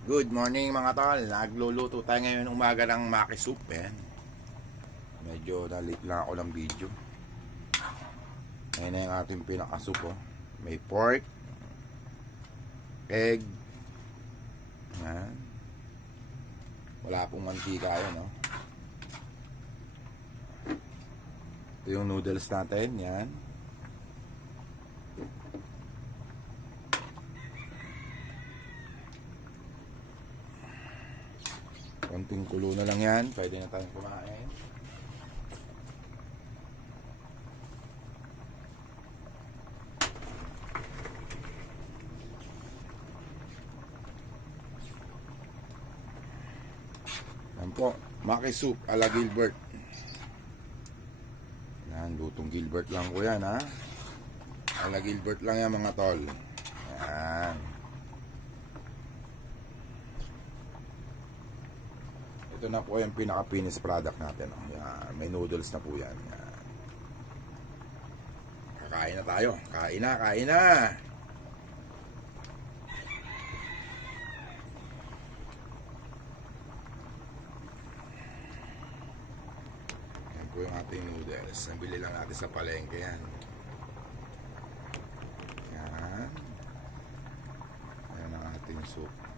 Good morning mga tol. Nagluluto tayo ngayon umaga ng maki soup. Medyo na-late lang ako ng video. Ngayon na yung ating pinaka-soup. May pork, egg, yan. Wala pong mantika yun. Ito yung noodles natin. Yan. Konting kulo na lang yan. Pwede na tayong kumain. Yan po. Maki soup ala Gilbert. Yan. Lutong Gilbert lang ko yan, ha. Ala Gilbert lang yan mga tol. Yan. Ito na po yung pinaka-finished product natin. Yan, may noodles na po yan. Yan. Kakain na tayo. Kain na, kain na. Yan po yung ating noodles. Nabili lang natin sa palengke yan. Yan. Yan ang ating soup.